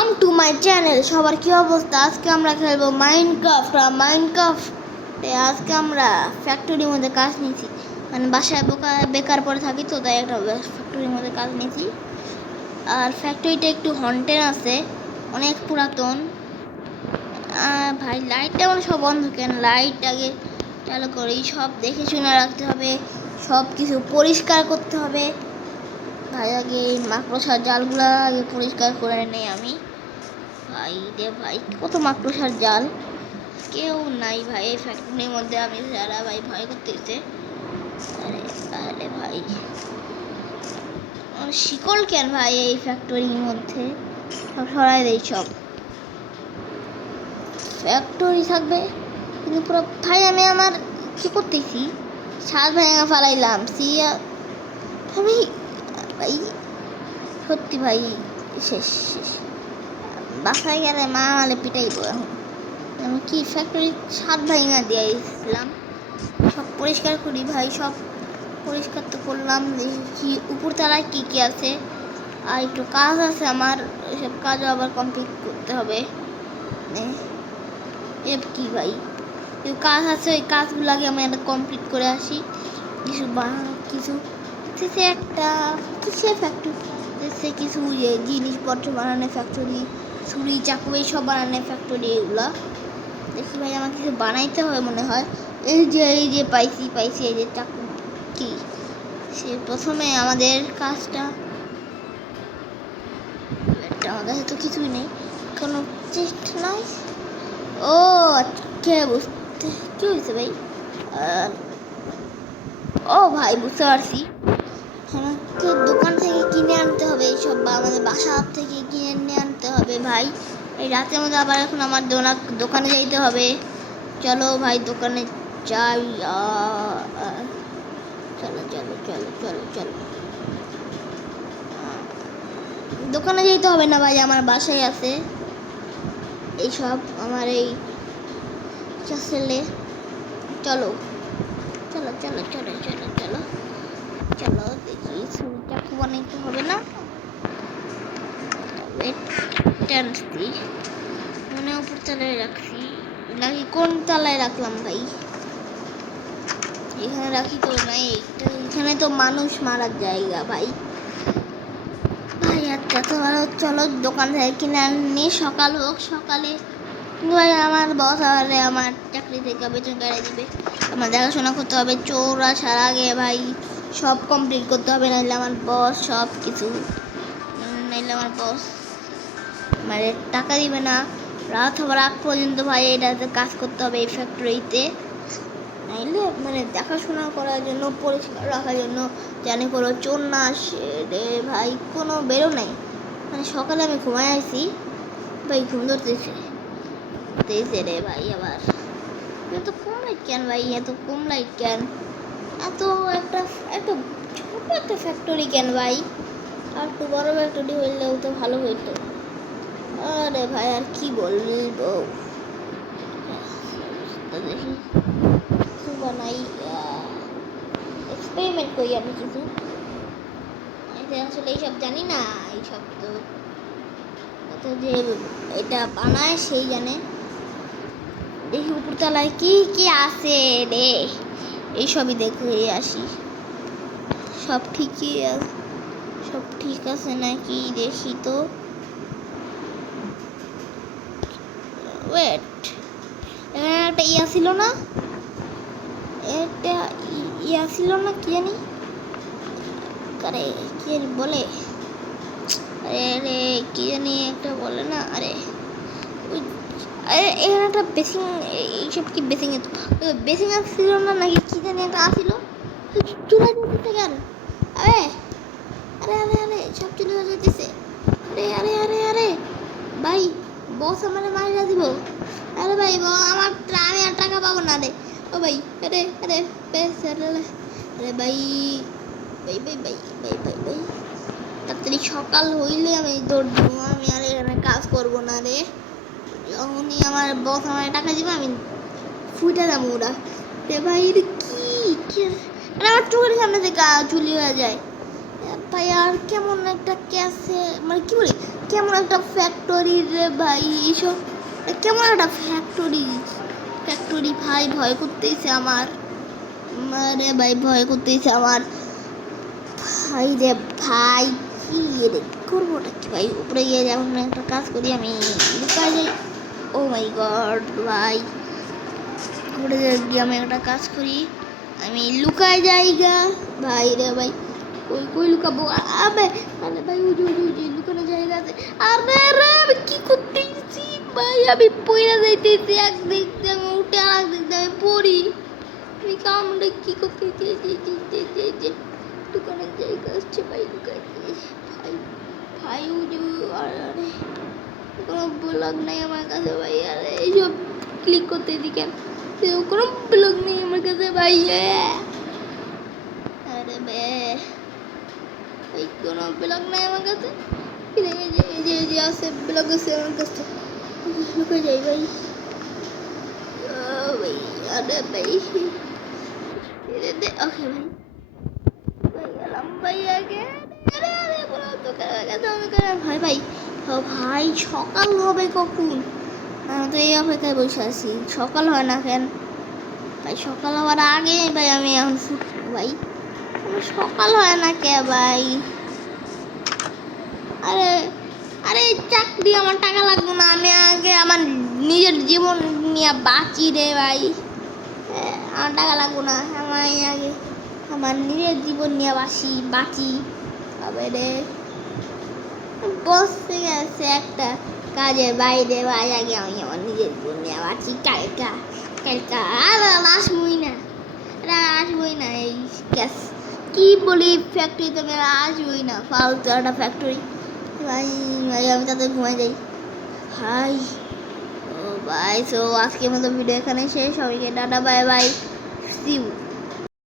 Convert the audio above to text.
Welcome to my channel. সবার কি অবস্থা? আজকে আমরা খেলবো মাইনক্রাফট। আজকে আমরা ফ্যাক্টরির মধ্যে কাজ নিয়েছি, মানে বাসায় বেকার পরে থাকি, তো তাই একটা ফ্যাক্টরির মধ্যে কাজ নিয়েছি। আর ফ্যাক্টরিটা একটু হন্টেড আছে, অনেক পুরাতন। ভাই লাইটটা মানে সব বন্ধ কেন? লাইট আগে চালু করি, সব দেখে শুনে রাখতে হবে, সব কিছু পরিষ্কার করতে হবে। ভাই আগে এই মাকড়সার জালগুলা আগে পরিষ্কার করে নেই আমি। ভাই রে ভাই, কত মাকড়সার জাল! কেউ নাই ভাই এই ফ্যাক্টরির মধ্যে, আমি যারা ভাই ভয় করতেছে। আরে আরে ভাই, শিকল কেন ভাই এই ফ্যাক্টরির মধ্যে? সব সরাই দেই, সব ফ্যাক্টরি থাকবে কিন্তু পুরো। ভাই আমি আমার কি করতেছি? ছাদ ভেঙে ফালাইলাম আমি ভাই, সত্যি ভাই শেষ শেষ। বাসায় গেলে মা আলে পিটাইবো। এখন আমি কি ফ্যাক্টরির ছাদ ভাঙা দিয়েছিলাম, সব পরিষ্কার করি ভাই। সব পরিষ্কার তো করলাম, দেখি উপর তলায় কী কী আছে। আর একটু কাজ আছে আমার, সব কাজও আবার কমপ্লিট করতে হবে। কি ভাই, একটু কাজ আছে, ওই কাজগুলো আগে আমি একটা কমপ্লিট করে আসি। কিছু বানানো, কিছু একটা কিসের ফ্যাক্টরি, কিছু জিনিসপত্র বানানোর ফ্যাক্টরি, ছুরি চাকু এইসব বানানোর ফ্যাক্টরি। এগুলো দেখি ভাই আমার কিছু বানাইতে হবে মনে হয়। এই যে পাইছি এই যে চাকু। কি সে প্রথমে আমাদের কাজটা, আমাদের তো কিছুই নেই, কোনো চেষ্টা নাই। ও কে বুঝতে কি হয়েছে ভাই? ও ভাই বুঝতে পারছি, আমাকে দোকান থেকে কিনে আনতে হবে এইসব, বা আমাদের বাসা থেকে কিনে আনতে হবে ভাই। এই রাতের মধ্যে আবার এখন আমার দোকানে যাইতে হবে। চলো ভাই দোকানে যাই। চলো চলো চলো চলো চলো, দোকানে যেতে হবে না ভাই, আমার বাসায় আছে এইসব, আমার এই ছেলে। চলো চলো চলো চলো চলো চলো চলো, দেখি ছুরি চাকু বানাইতে হবে না। মনে উপর তলায় রাখছি নাকি কোন তলায় রাখলাম ভাই? এখানে রাখি তো নাই, এখানে তো মানুষ মারার জায়গা ভাই। ভাই আচ্ছা তো ভালো, চলো দোকান থেকে কিনে আনি। সকাল হোক, সকালে ভাই আমার বস আরে আমার চাকরি থেকে বেতন কেটে দিবে। আমার দেখাশোনা করতে হবে, চোর আসার আগে ভাই সব কমপ্লিট করতে হবে, নাহলে আমার বস সব কিছু, নাহলে আমার বস মানে টাকা দিবে না। রাত হবার আগ পর্যন্ত ভাই এটাতে কাজ করতে হবে এই ফ্যাক্টরিতে, নাইলে মানে দেখাশোনা করার জন্য, পরিষ্কার রাখার জন্য, জানি কোনো চোর না আসে রে ভাই। কোনো বেরো নাই, মানে সকালে আমি ঘুমায় আসি ভাই, ঘুম ধরতেছে রে ভাই। আবার এত কম লাইট কেন ভাই? এত কম লাইট কেন? এত একটা ছোট একটা ফ্যাক্টরি কেন ভাই? আর একটু বড় ফ্যাক্টরি হইলেও তো ভালো হইতো। আরে ভাই আর কি বলবো, দেখি কিছু বানাই, এক্সপেরিমেন্ট করি আমি কিছু। আসলে এইসব জানি না, এইসব তো যে এটা বানায় সেই জানে। দেখি উপরতলায় কি কি আছে রে, এইসবই দেখে আসি। সব ঠিকই আছে, সব ঠিক আছে নাকি দেখি তো। ওয়েট, এখানে একটা ছিল না, একটা ছিল না, কি জানি আরে কি জানি বলে, আরে কি জানি একটা বলে না। আরে এখানে একটা বেসিং, এইসব কি বেসিং, বেসিং ছিল না নাকি কি জানি একটা আসছিল। চুলা যেতেছে কেন? আরে আরে আরে আরে সব চলে যেতেছে। আরে আরে আরে আরে ভাই, বস আমার মারিয়ে দিব। আরে ভাই আমার আমি আর টাকা পাবো না রে। ও ভাই আরে আরে আরে ভাই ভাই ভাই ভাই ভাই ভাই ভাই, তাড়াতাড়ি সকাল হইলে আমি দৌড় দেবো, আমি আর এখানে কাজ করবো না রে। যখনই আমার বস আমার টাকা দিবে আমি ফুটে যাবো ওরা রে ভাই। কি আমার চোখের সামনে থেকে চুরি হয়ে যায় ভাই। আর কেমন একটা ক্যাসে, মানে কি বলি, কেমন একটা ফ্যাক্টরি রে ভাই, এইসব কেমন একটা ফ্যাক্টরি। ফ্যাক্টরি ভাই ভয় করতেইছে আমার, আরে ভাই ভয় করতেইছে আমার ভাই রে ভাই। কি রে করবোটা কি ভাই, উপরে গিয়ে যেমন একটা কাজ করি, আমি লুকায় যাই। ও মাই গড ভাই, উপরে গিয়ে আমি একটা কাজ করি, আমি লুকায় যাই গা ভাই রে ভাই। কই কই লুকাবো, আবে আরে ভাই ওই যে লুকানো জায়গা আছে। আরে রে আমি কি করতেছি ভাই, আমি পইরা যাইতেছি, একদিক দিয়ে আমি উঠে আর একদিক দিয়ে আমি পড়ি। আমি কামড়ে কি করতেছি, যে দোকানের জায়গা আসছে ভাই, লুকাই ভাই ভাই ওই যে আরে কোনো ব্লগ নেই আমার কাছে ভাই, আরে এইসব ক্লিক করতে দিই কেন, কোনো ব্লগ নেই আমার কাছে ভাই। আরে বে ভাই কোনো ব্লগ নাই আমার কাছে, যে আছে ব্লগ আছে আমার কাছে, লুকে যাই ভাই। ভাই আরে ভাই ওকে ভাই, ভাই গেলাম ভাই আগে। আরে আরে পুরো দোকান ভাই ভাই। ও ভাই সকাল হবে কখন, আমি তো এই অপেক্ষায় বসে আছি, সকাল হয় না কেন ভাই? সকাল হওয়ার আগে ভাই আমি এখন ফুটবো ভাই, আমার সকাল হয় না কে ভাই? আরে আরে চাকরি আমার টাকা লাগবে না, আমি আগে আমার নিজের জীবন নিয়ে বাঁচি রে ভাই। আমার টাকা লাগবে না, আমার আগে আমার নিজের জীবন নিয়ে বাঁচি তবে রে। বসতে গেছে একটা কাজের বাইরে ভাই, আগে আমি আমার নিজের জীবন নিয়ে বাঁচি। কালকা আর আসবই না, আসবই না এই গ্যাস কি বলি ফ্যাক্টরি, তুমি আসবই না, ফালতু একটা ফ্যাক্টরি ভাই। ভাই আমি তাদের ঘুমাই যাই ভাই। ও ভাই, সো আজকের মতো ভিডিও এখানে শেষ, সবাইকে tata bye bye, see you.